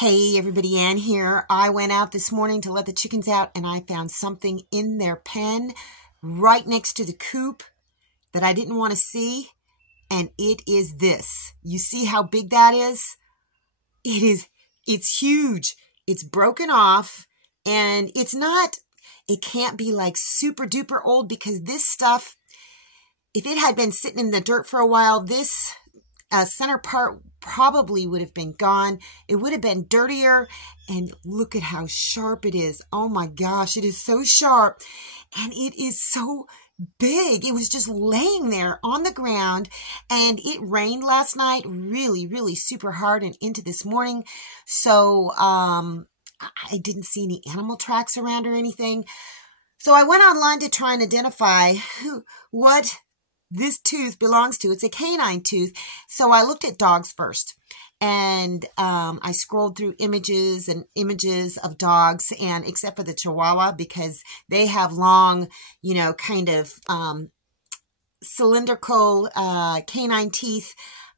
Hey everybody, Ann here. I went out this morning to let the chickens out and I found something in their pen right next to the coop that I didn't want to see, and it is this. You see how big that is? It's huge. It's broken off, and it can't be like super duper old, because this stuff, if it had been sitting in the dirt for a while, this center part probably would have been gone. It would have been dirtier, and look at how sharp it is. Oh my gosh, it is so sharp, and it is so big. It was just laying there on the ground, and it rained last night really super hard and into this morning, so I didn't see any animal tracks around or anything. So I went online to try and identify what this tooth belongs to. It's a canine tooth. So I looked at dogs first, and I scrolled through images and images of dogs, and except for the Chihuahua, because they have long, kind of cylindrical canine teeth.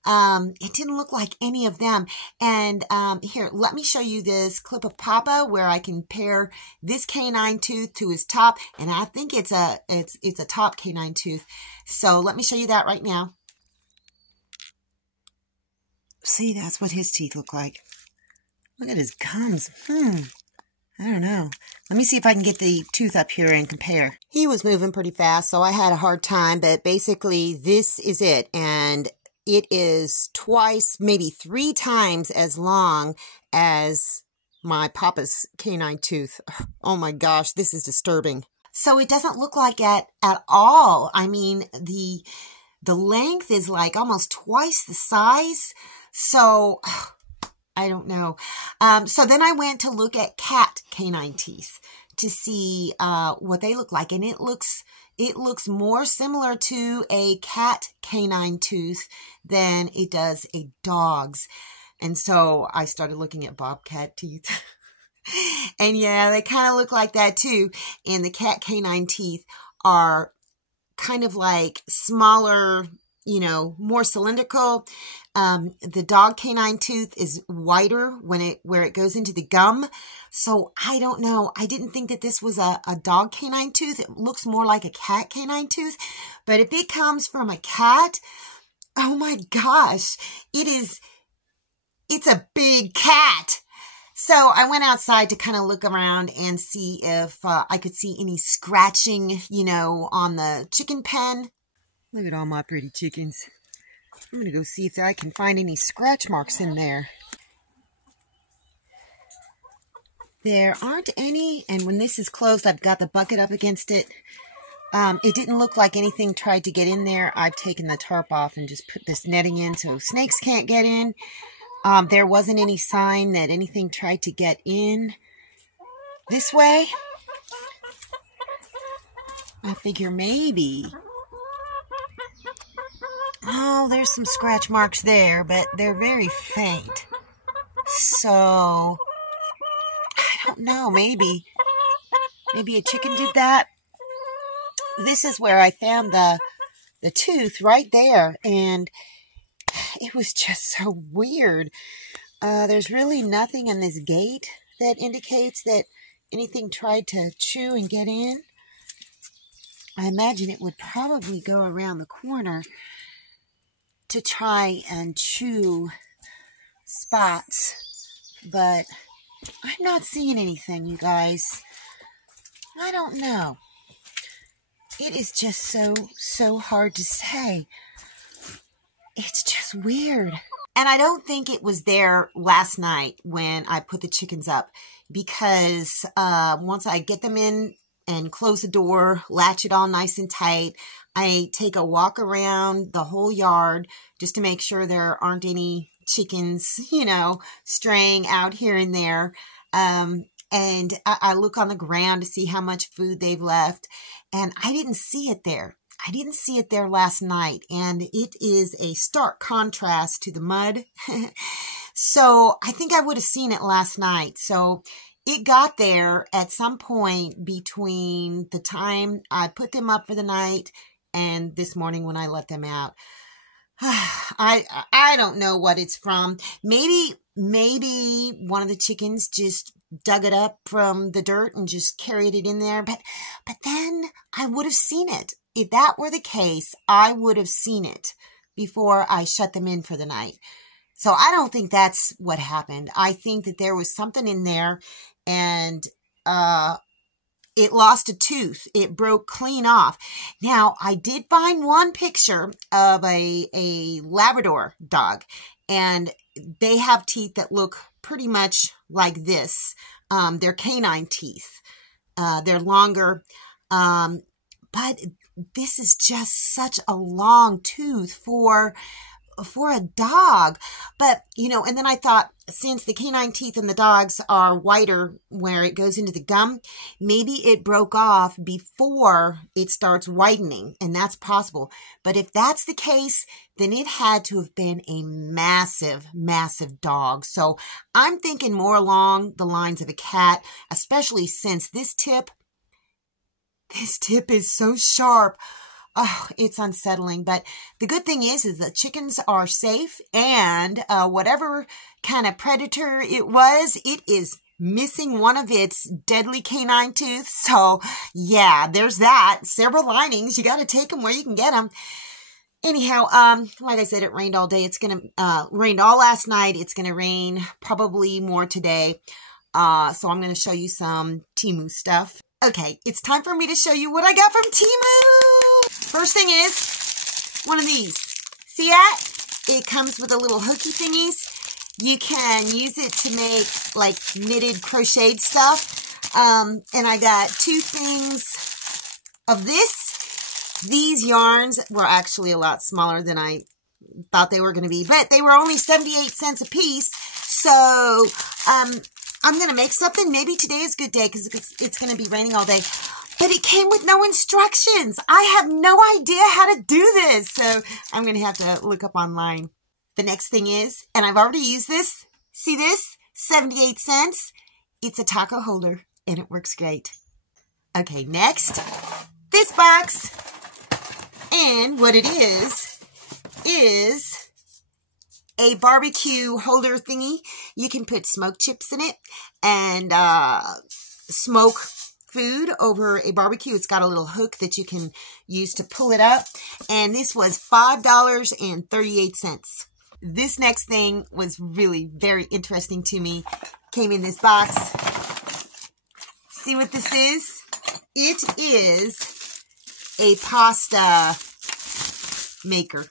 It didn't look like any of them. And here, let me show you this clip of Papa where I compare this canine tooth to his top, and I think it's a top canine tooth. So let me show you that right now. See, that's what his teeth look like. Look at his gums. I don't know. Let me see if I can get the tooth up here and compare. He was moving pretty fast, so I had a hard time, but basically this is it. And it is twice, maybe 3 times as long as my Papa's canine tooth. Oh my gosh, this is disturbing. So it doesn't look like it at all. I mean, the length is like almost twice the size. So I don't know. So then I went to look at cat canine teeth to see what they look like, and it looks more similar to a cat canine tooth than it does a dog's. And so I started looking at bobcat teeth. And yeah, they kind of look like that too. And the cat canine teeth are kind of like smaller, more cylindrical. The dog canine tooth is wider where it goes into the gum. So I don't know. I didn't think that this was a dog canine tooth. It looks more like a cat canine tooth. But if it comes from a cat, oh my gosh, it's a big cat. So I went outside to kind of look around and see if I could see any scratching, on the chicken pen. Look at all my pretty chickens. I'm going to go see if I can find any scratch marks in there. There aren't any, and when this is closed, I've got the bucket up against it. It didn't look like anything tried to get in there. I've taken the tarp off and just put this netting in so snakes can't get in. There wasn't any sign that anything tried to get in this way. I figure maybe. Oh, there's some scratch marks there, but they're very faint. So, I don't know, maybe a chicken did that. This is where I found the tooth right there, and it was just so weird. There's really nothing in this gate that indicates that anything tried to chew and get in. I imagine it would probably go around the corner to try and chew spots, but I'm not seeing anything, you guys. I don't know. It is just so hard to say. It's just weird. And I don't think it was there last night when I put the chickens up, because once I get them in and close the door, latch it all nice and tight, I take a walk around the whole yard just to make sure there aren't any chickens, straying out here and there. And I look on the ground to see how much food they've left, and I didn't see it there. I didn't see it there last night, and it is a stark contrast to the mud. So I think I would have seen it last night. So it got there at some point between the time I put them up for the night and this morning when I let them out. I don't know what it's from. Maybe maybe one of the chickens just dug it up from the dirt and just carried it in there. But then I would have seen it. If that were the case, I would have seen it before I shut them in for the night. So I don't think that's what happened. I think that there was something in there and it lost a tooth. It broke clean off. Now, I did find one picture of a Labrador dog, and they have teeth that look pretty much like this. They're canine teeth. They're longer, but this is just such a long tooth for a dog. But, you know, and then I thought, since the canine teeth in the dogs are whiter where it goes into the gum, maybe it broke off before it starts whitening, and that's possible. But if that's the case, then it had to have been a massive, massive dog. So I'm thinking more along the lines of a cat, especially since this tip is so sharp. Oh, it's unsettling. But the good thing is that chickens are safe, and whatever kind of predator it was, it is missing one of its deadly canine teeth. So yeah, there's that. Several linings. You got to take them where you can get them. Anyhow, like I said, it rained all day. It's going to, rained all last night. It's going to rain probably more today. So I'm going to show you some Temu stuff. Okay, it's time for me to show you what I got from Temu. First thing is one of these. See that? It comes with a little hooky thingies. You can use it to make like knitted crocheted stuff. And I got two things of this. These yarns were actually a lot smaller than I thought they were going to be, but they were only 78 cents a piece. So I'm going to make something. Maybe today is a good day because it's going to be raining all day. But it came with no instructions. I have no idea how to do this. So I'm going to have to look up online. The next thing is, and I've already used this. See this? 78 cents. It's a taco holder, and it works great. Okay, next, this box. And what it is a barbecue holder thingy. You can put smoked chips in it and smoke food over a barbecue. It's got a little hook that you can use to pull it up. And this was $5.38. This next thing was really very interesting to me. Came in this box. See what this is? It is a pasta maker.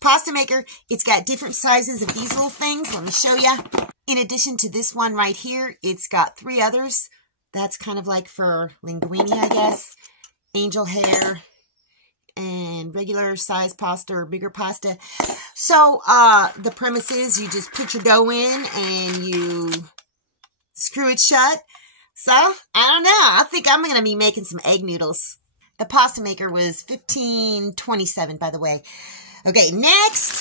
Pasta maker. It's got different sizes of these little things. Let me show you. In addition to this one right here, it's got 3 others. That's kind of like for linguine, I guess. Angel hair and regular size pasta or bigger pasta. So the premise is you just put your dough in and you screw it shut. So I don't know. I think I'm going to be making some egg noodles. The pasta maker was $15.27, by the way. Okay, next,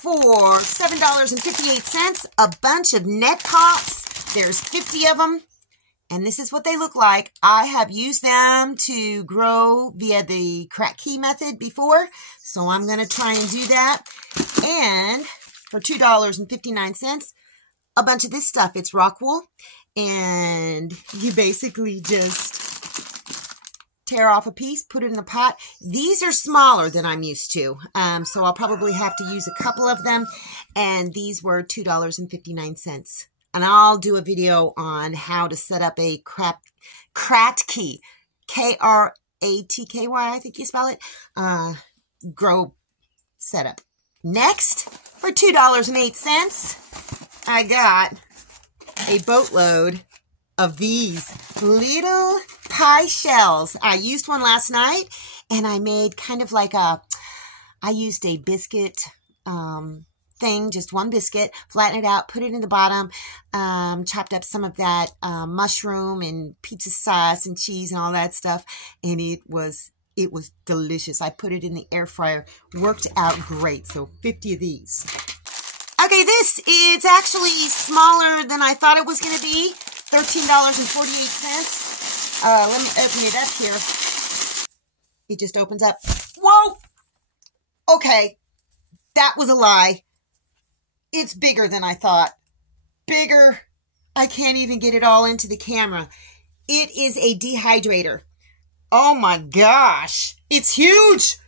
for $7.58, a bunch of net pots. There's 50 of them, and this is what they look like. I have used them to grow via the crack key method before, so I'm going to try and do that. And for $2.59, a bunch of this stuff. It's rock wool, and you basically just tear off a piece, put it in the pot. These are smaller than I'm used to, so I'll probably have to use a couple of them, and these were $2.59. And I'll do a video on how to set up a Kratky, K-R-A-T-K-Y, I think you spell it, grow setup. Next, for $2.08, I got a boatload of these little pie shells. I used one last night, and I made kind of like I used a biscuit thing, just one biscuit, flattened it out, put it in the bottom, chopped up some of that mushroom and pizza sauce and cheese and all that stuff, and it was delicious. I put it in the air fryer, worked out great. So 50 of these. Okay, this is actually smaller than I thought it was going to be. $13.48. Let me open it up here. It just opens up. Whoa! Okay, that was a lie. It's bigger than I thought. Bigger. I can't even get it all into the camera. It is a dehydrator. Oh my gosh. It's huge.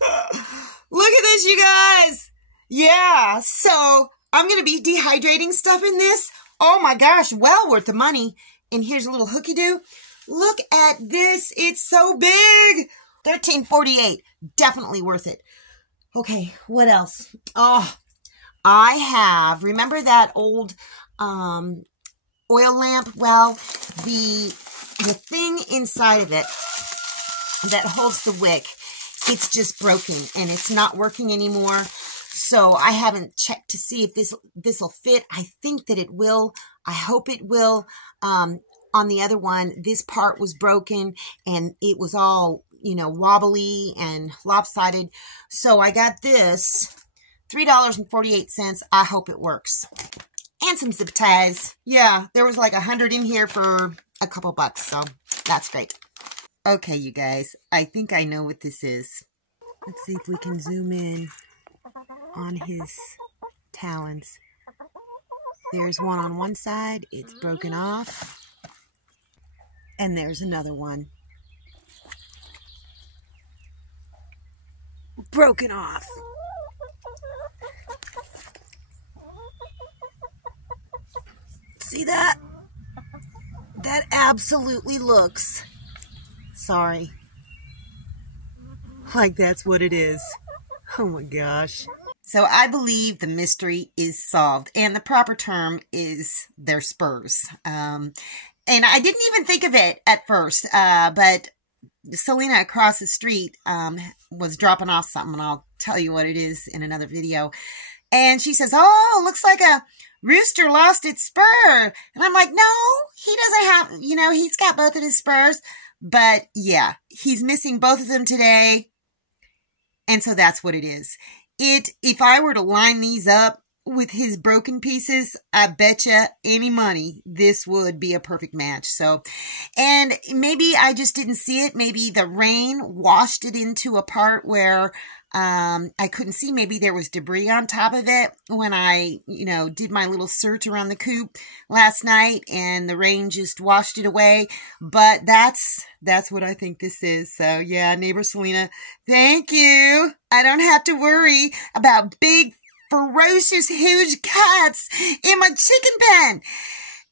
Look at this, you guys. Yeah, so I'm going to be dehydrating stuff in this. Oh my gosh, well worth the money. And here's a little hooky-doo. Look at this. It's so big. $13.48. Definitely worth it. Okay, what else? Oh, I have, remember that old oil lamp? Well, the thing inside of it that holds the wick, it's just broken and it's not working anymore. So I haven't checked to see if this will fit. I think that it will. I hope it will. On the other one, this part was broken and it was all, you know, wobbly and lopsided. So I got this, $3.48. I hope it works. And some zip ties. Yeah, there was like 100 in here for a couple bucks, so that's great. Okay, you guys, I think I know what this is. Let's see if we can zoom in on his talons. There's one on one side. It's broken off. And there's another one. Broken off. See that? That absolutely looks, sorry, like that's what it is. Oh my gosh. So I believe the mystery is solved, and the proper term is their spurs. And I didn't even think of it at first, but Selena across the street was dropping off something, and I'll tell you what it is in another video. And she says, oh, looks like a rooster lost its spur. And I'm like, no, he doesn't have, you know, he's got both of his spurs. But yeah, he's missing both of them today. And so that's what it is. If I were to line these up with his broken pieces, I betcha any money this would be a perfect match. So, and maybe I just didn't see it. Maybe the rain washed it into a part where I couldn't see. Maybe there was debris on top of it when I, you know, did my little search around the coop last night, and the rain just washed it away. But that's what I think this is. So yeah, neighbor Selena, thank you. I don't have to worry about big, ferocious, huge cats in my chicken pen.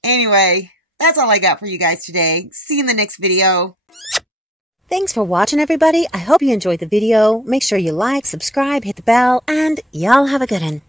Anyway, that's all I got for you guys today. See you in the next video. Thanks for watching, everybody. I hope you enjoyed the video. Make sure you like, subscribe, hit the bell, and y'all have a good one.